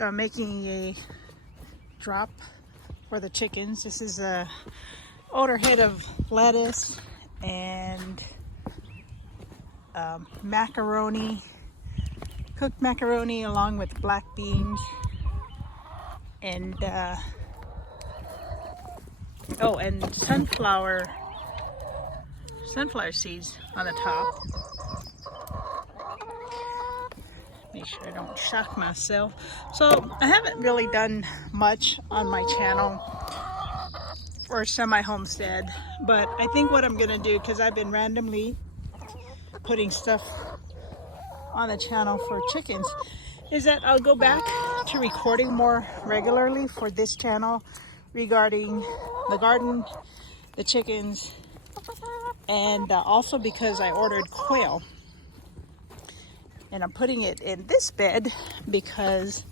So I'm making a drop for the chickens. This is a older head of lettuce and macaroni, cooked macaroni along with black beans and oh, and sunflower seeds on the top. Make sure I don't shock myself. So I haven't really done much on my channel for semi-homestead, but I think what I'm gonna do, because I've been randomly putting stuff on the channel for chickens, is that I'll go back to recording more regularly for this channel regarding the garden, the chickens, and also because I ordered quail. And I'm putting it in this bed because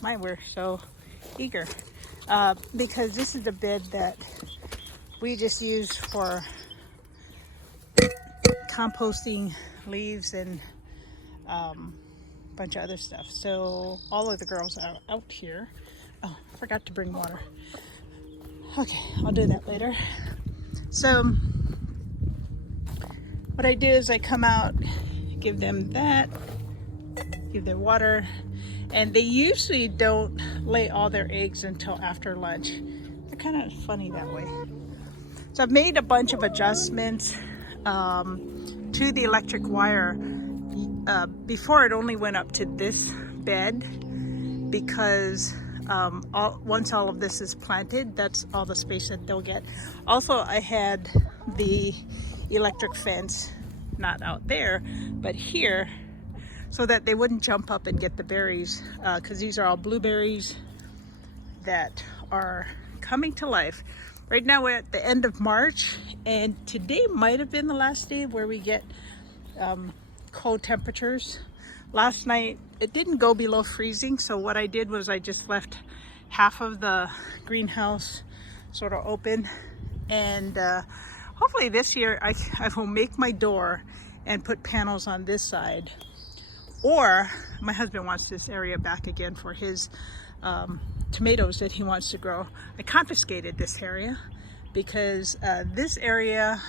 we're so eager. Because this is the bed that we just use for composting leaves and a bunch of other stuff. So all of the girls are out here. Oh, I forgot to bring water. Okay, I'll do that later. So what I do is I come out, give them that, give them water, and they usually don't lay all their eggs until after lunch. They're kind of funny that way. So I've made a bunch of adjustments to the electric wire. Before it only went up to this bed because once all of this is planted, that's all the space that they'll get. Also, I had the electric fence not out there but here so that they wouldn't jump up and get the berries, because these are all blueberries that are coming to life. Right now we're at the end of March, and today might have been the last day where we get cold temperatures. Last night it didn't go below freezing, so what I did was I just left half of the greenhouse sort of open, and hopefully this year I will make my door and put panels on this side. Or my husband wants this area back again for his tomatoes that he wants to grow. I confiscated this area because this area,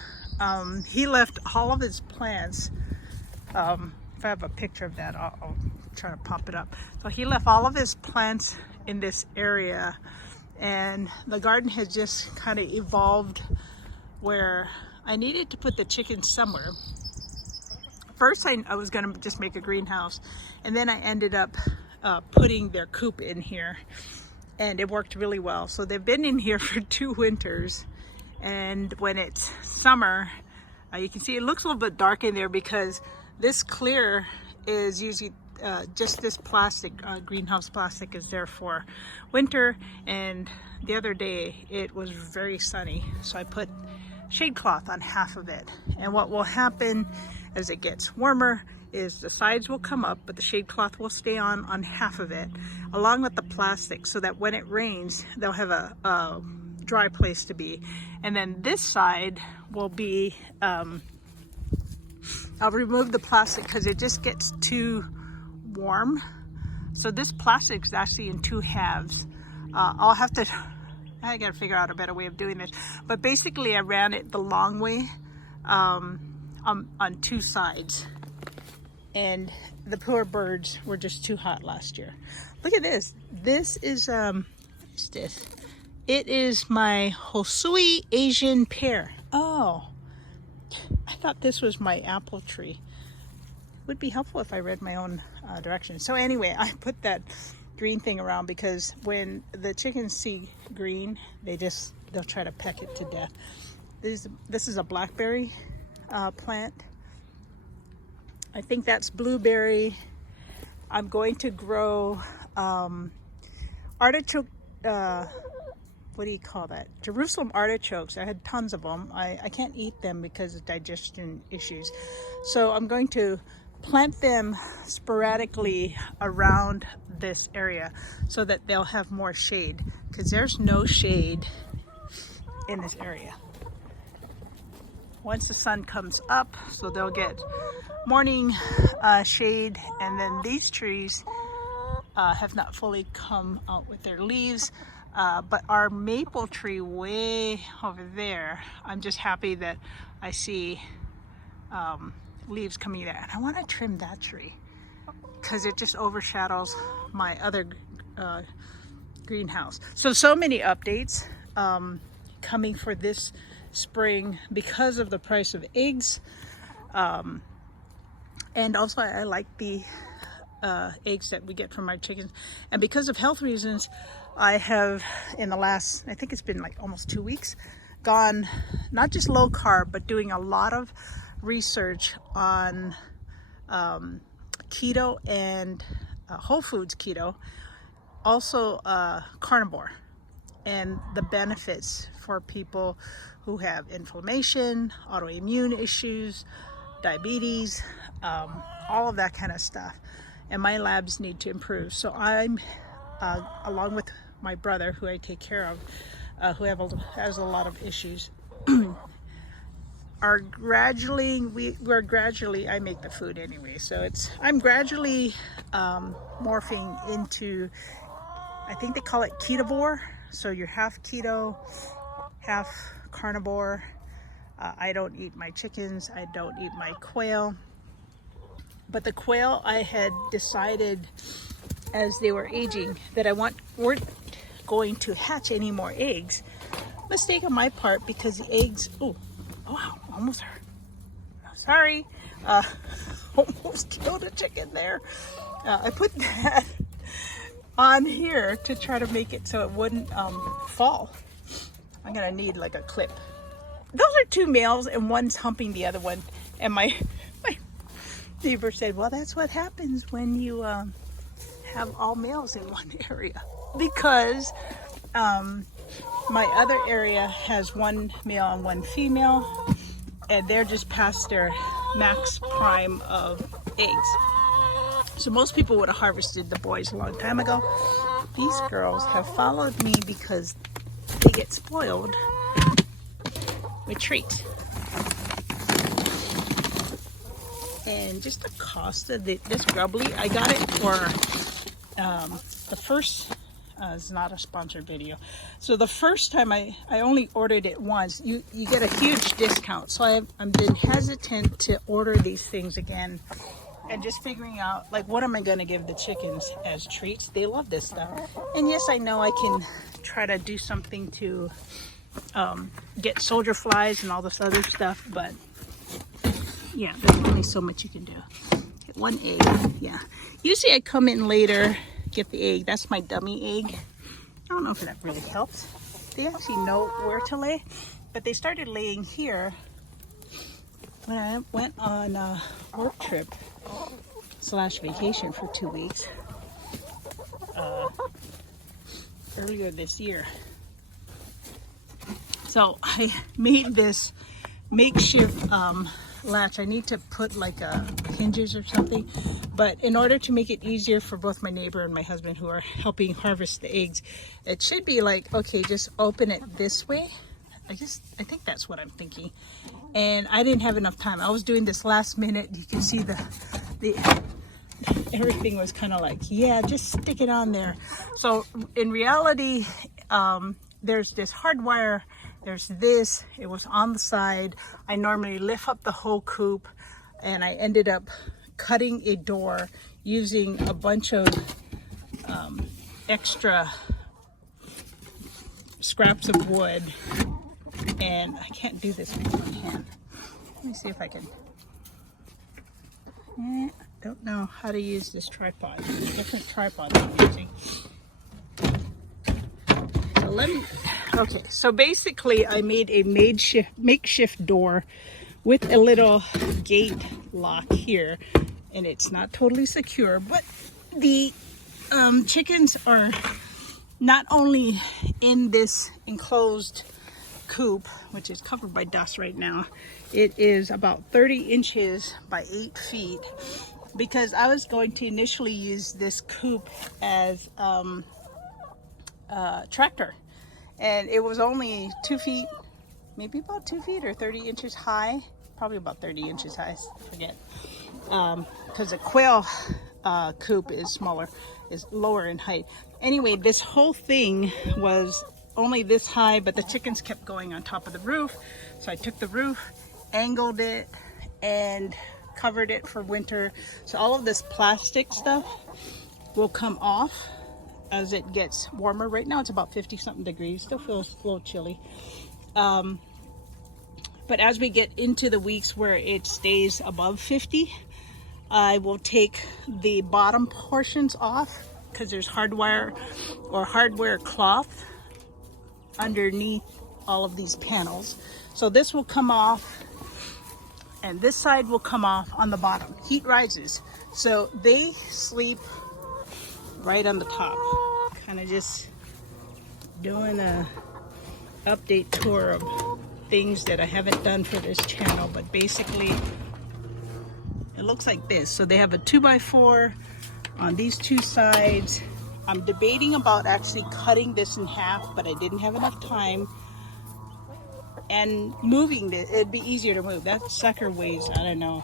he left all of his plants. If I have a picture of that, I'll try to pop it up. So he left all of his plants in this area, and the garden has just kind of evolved where I needed to put the chickens somewhere. First, I was going to just make a greenhouse, and then I ended up putting their coop in here, and it worked really well. So they've been in here for 2 winters, and when it's summer, you can see it looks a little bit dark in there because this clear is usually just this plastic, greenhouse plastic is there for winter. And the other day it was very sunny, so I put shade cloth on half of it. And what will happen as it gets warmer is the sides will come up, but the shade cloth will stay on half of it, along with the plastic, so that when it rains, they'll have a dry place to be. And then this side will be, I'll remove the plastic because it just gets too warm. So this plastic is actually in 2 halves. I gotta figure out a better way of doing this. But basically I ran it the long way on 2 sides. And the poor birds were just too hot last year. Look at this. This is, what's this? It is my Hosui Asian pear. Oh, I thought this was my apple tree. It would be helpful if I read my own directions. So anyway, I put that green thing around because when the chickens see green, they'll try to peck it to death. This is a blackberry plant. I think that's blueberry. I'm going to grow artichoke, what do you call that? Jerusalem artichokes. I had tons of them. I can't eat them because of digestion issues. So I'm going to plant them sporadically around this area so that they'll have more shade, because there's no shade in this area. Once the sun comes up, so they'll get morning shade, and then these trees have not fully come out with their leaves. But our maple tree way over there, I'm just happy that I see leaves coming there. And I want to trim that tree because it just overshadows my other greenhouse. So many updates coming for this spring because of the price of eggs. And also I like the eggs that we get from our chickens. And because of health reasons, I have in the last, I think it's been like almost 2 weeks, gone not just low carb, but doing a lot of research on keto and whole foods keto, also carnivore, and the benefits for people who have inflammation, autoimmune issues, diabetes, all of that kind of stuff. And my labs need to improve. So I'm, along with my brother, who I take care of, who has a lot of issues, we're gradually, I make the food anyway, so I'm gradually morphing into, I think they call it ketovore. So you're half keto, half carnivore. I don't eat my chickens, I don't eat my quail. But the quail, I had decided as they were aging that weren't going to hatch any more eggs. Mistake on my part, because the eggs, oh wow, almost hurt. Sorry, almost killed a chicken there. I put that on here to try to make it so it wouldn't fall. I'm gonna need like a clip. Those are 2 males and one's humping the other one. And my neighbor said, well, that's what happens when you have all males in one area. Because my other area has 1 male and 1 female, and they're just past their max prime of eggs. So most people would have harvested the boys a long time ago. These girls have followed me because they get spoiled with treats. And just the cost of this Grubbly, I got it for the first, it's not a sponsored video. So the first time I only ordered it once, you get a huge discount. So I've been hesitant to order these things again, and just figuring out like what am I going to give the chickens as treats. They love this stuff. And yes, I know I can try to do something to get soldier flies and all this other stuff, but yeah, there's only so much you can do. Get 1 egg, yeah. Usually I come in later, get the egg. That's my dummy egg. I don't know if that really helps. They actually know where to lay, but they started laying here when I went on a work trip / vacation for 2 weeks earlier this year. So I made this makeshift latch. I need to put like hinges or something, but in order to make it easier for both my neighbor and my husband who are helping harvest the eggs, it should be like, okay, just open it this way. I think that's what I'm thinking. And I didn't have enough time. I was doing this last minute. You can see the everything was kind of like, yeah, just stick it on there. So in reality, there's this hard wire. There's this, it was on the side. I normally lift up the whole coop, and I ended up cutting a door using a bunch of extra scraps of wood. And I can't do this with one hand. Let me see if I can. I don't know how to use this tripod. There's different tripods I'm using. Okay, so basically I made a makeshift door with a little gate lock here, and it's not totally secure, but the chickens are not only in this enclosed coop, which is covered by dust right now. It is about 30 inches by 8 feet, because I was going to initially use this coop as a tractor. And it was only 2 feet, maybe about 2 feet or 30 inches high, probably about 30 inches high, I forget. Because the quail coop is lower in height. Anyway, this whole thing was only this high, but the chickens kept going on top of the roof. So I took the roof, angled it, and covered it for winter. So all of this plastic stuff will come off as it gets warmer. Right now it's about 50 something degrees, still feels a little chilly. But as we get into the weeks where it stays above 50, I will take the bottom portions off because there's hardware cloth underneath all of these panels. So this will come off and this side will come off on the bottom. Heat rises, so they sleep right on the top. Kind of just doing a update tour of things that I haven't done for this channel, but basically it looks like this. So they have a 2x4 on these two sides. I'm debating about actually cutting this in half, but I didn't have enough time. And moving it, it'd be easier to move. That sucker weighs, I don't know,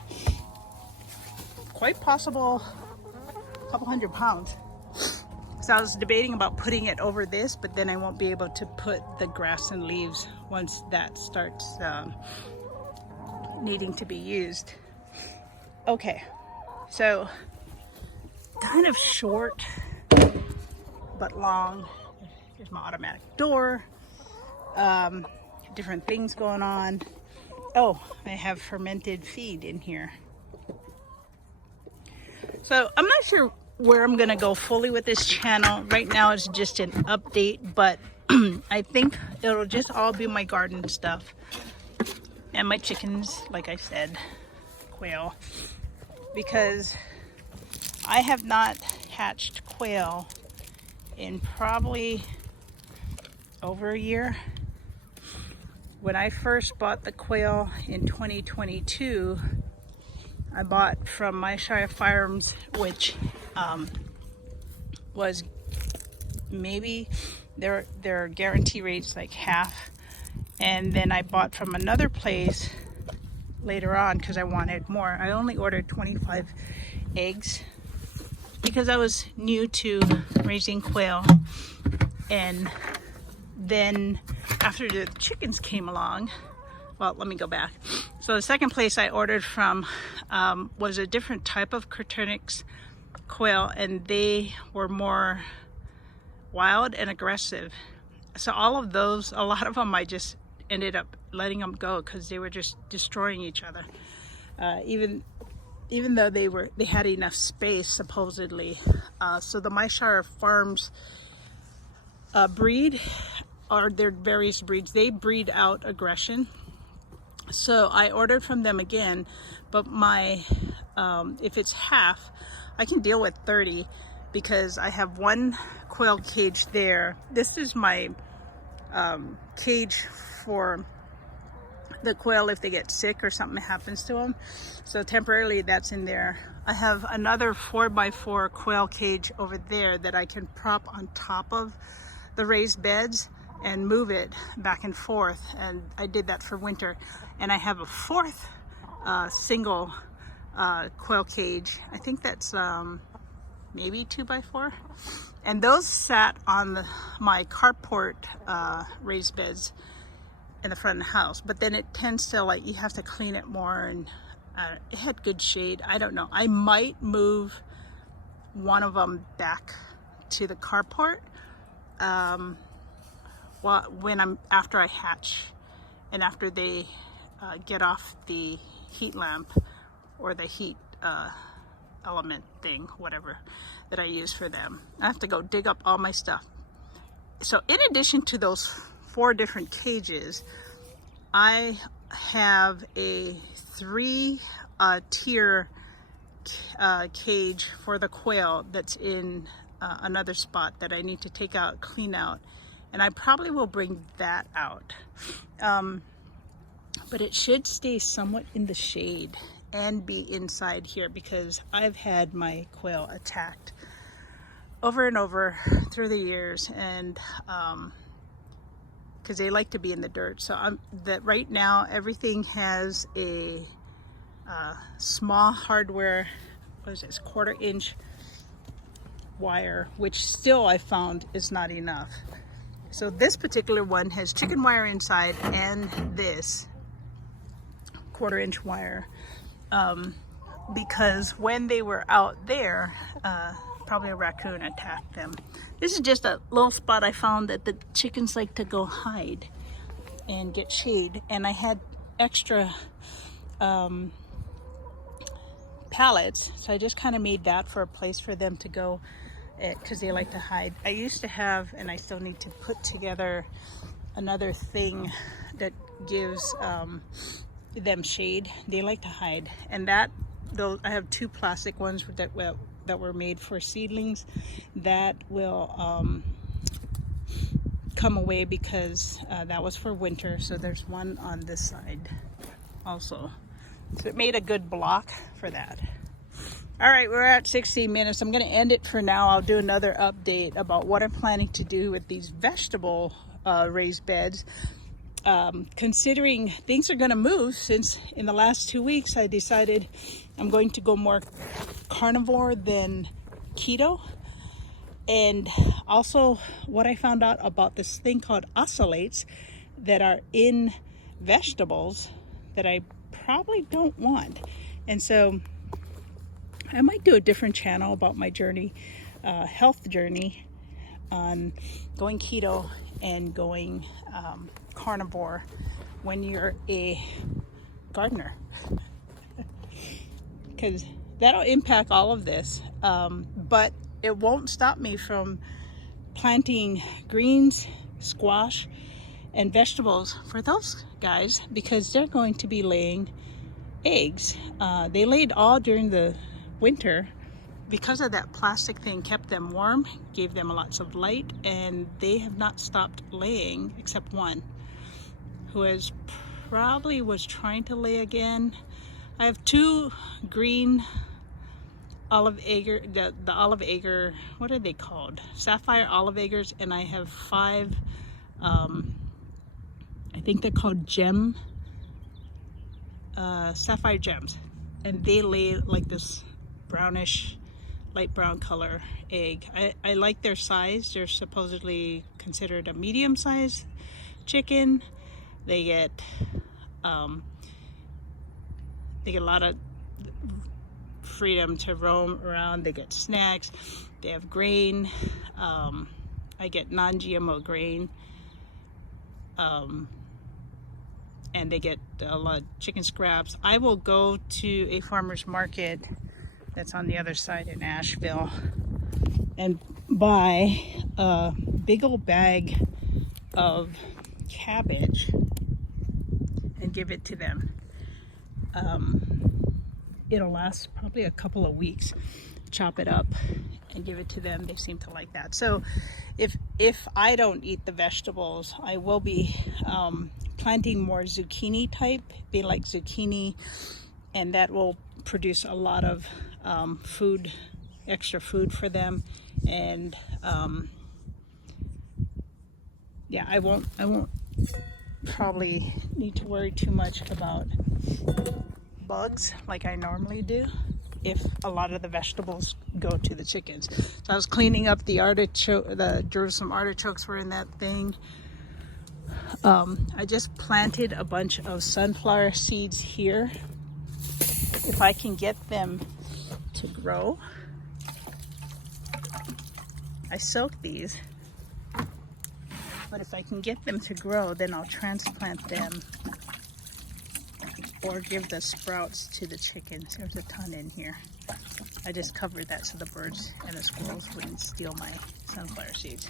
quite possible a couple 100 pounds. So I was debating about putting it over this, but then I won't be able to put the grass and leaves once that starts needing to be used. Okay, so kind of short but long. Here's my automatic door. Different things going on. Oh, I have fermented feed in here. So I'm not sure where I'm gonna go fully with this channel. Right now it's just an update, but I think it'll just all be my garden stuff and my chickens, like I said, quail, because I have not hatched quail in probably over a year. When I first bought the quail in 2022, I bought from My Shire Farms, which was maybe their guarantee rate's like half, and then I bought from another place later on because I wanted more. I only ordered 25 eggs because I was new to raising quail, and then after the chickens came along, well, let me go back. So the second place I ordered from was a different type of Coturnix quail, and they were more wild and aggressive. So all of those, a lot of them, I just ended up letting them go because they were just destroying each other. Even though they had enough space supposedly. So the My Shire Farms breed, or their various breeds, they breed out aggression. So I ordered from them again, but my if it's half, I can deal with 30 because I have one quail cage there. This is my cage for the quail if they get sick or something happens to them. So temporarily that's in there. I have another 4x4 quail cage over there that I can prop on top of the raised beds and move it back and forth, and I did that for winter. And I have a fourth single quail cage. I think that's maybe 2x4, and those sat on my carport raised beds in the front of the house, but then it tends to, like, you have to clean it more, and it had good shade. I don't know, I might move one of them back to the carport after I hatch and after they get off the heat lamp or the heat element thing, whatever that I use for them. I have to go dig up all my stuff. So in addition to those 4 different cages, I have a 3-tier cage for the quail that's in another spot that I need to take out, clean out, and I probably will bring that out. But it should stay somewhat in the shade and be inside here because I've had my quail attacked over and over through the years, and because they like to be in the dirt. So right now everything has a small hardware what is this, 1/4 inch wire, which still I found is not enough. So this particular one has chicken wire inside and this 1/4 inch wire, because when they were out there, probably a raccoon attacked them. This is just a little spot I found that the chickens like to go hide and get shade, and I had extra pallets, so I just kind of made that for a place for them to go, because they like to hide. I used to have, and I still need to put together another thing that gives them shade. They like to hide, and that those I have 2 plastic ones that were made for seedlings that will come away, because that was for winter. So there's one on this side also, so it made a good block for that. All right, we're at 16 minutes. I'm going to end it for now. I'll do another update about what I'm planning to do with these vegetable raised beds, considering things are going to move, since in the last 2 weeks I decided I'm going to go more carnivore than keto. And also what I found out about this thing called oxalates that are in vegetables that I probably don't want. And so I might do a different channel about my journey, health journey, on going keto and going carnivore when you're a gardener, because that'll impact all of this. But it won't stop me from planting greens, squash, and vegetables for those guys, because they're going to be laying eggs. They laid all during the winter because of that plastic thing, kept them warm, gave them lots of light, and they have not stopped laying, except one who has probably was trying to lay again. I have 2 green olive agar, the olive agar, what are they called? Sapphire olive agars, and I have 5, I think they're called gem, sapphire gems, and they lay like this brownish, light brown color egg. I like their size. They're supposedly considered a medium-sized chicken. They get a lot of freedom to roam around. They get snacks. They have grain. I get non-GMO grain. And they get a lot of chicken scraps. I will go to a farmer's market that's on the other side in Asheville and buy a big old bag of cabbage and give it to them. It'll last probably a couple of weeks. Chop it up and give it to them. They seem to like that. So if I don't eat the vegetables, I will be planting more zucchini type. They like zucchini, and that will produce a lot of food, extra food for them. And yeah, I won't probably need to worry too much about bugs like I normally do if a lot of the vegetables go to the chickens. So I was cleaning up the artichoke, the Jerusalem artichokes were in that thing. I just planted a bunch of sunflower seeds here. If I can get them to grow, I soak these, but if I can get them to grow, then I'll transplant them or give the sprouts to the chickens. There's a ton in here. I just covered that so the birds and the squirrels wouldn't steal my sunflower seeds.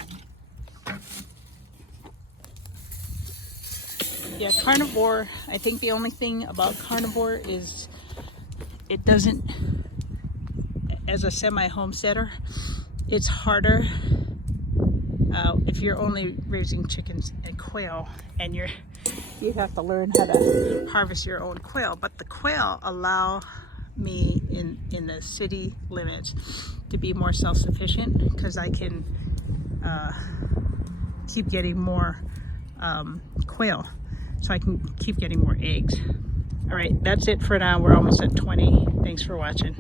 Yeah, carnivore, I think the only thing about carnivore is it doesn't, as a semi-homesteader, it's harder if you're only raising chickens and quail, and you have to learn how to harvest your own quail. But the quail allow me in the city limits to be more self-sufficient, because I can keep getting more quail, so I can keep getting more eggs. All right, that's it for now. We're almost at 20. Thanks for watching.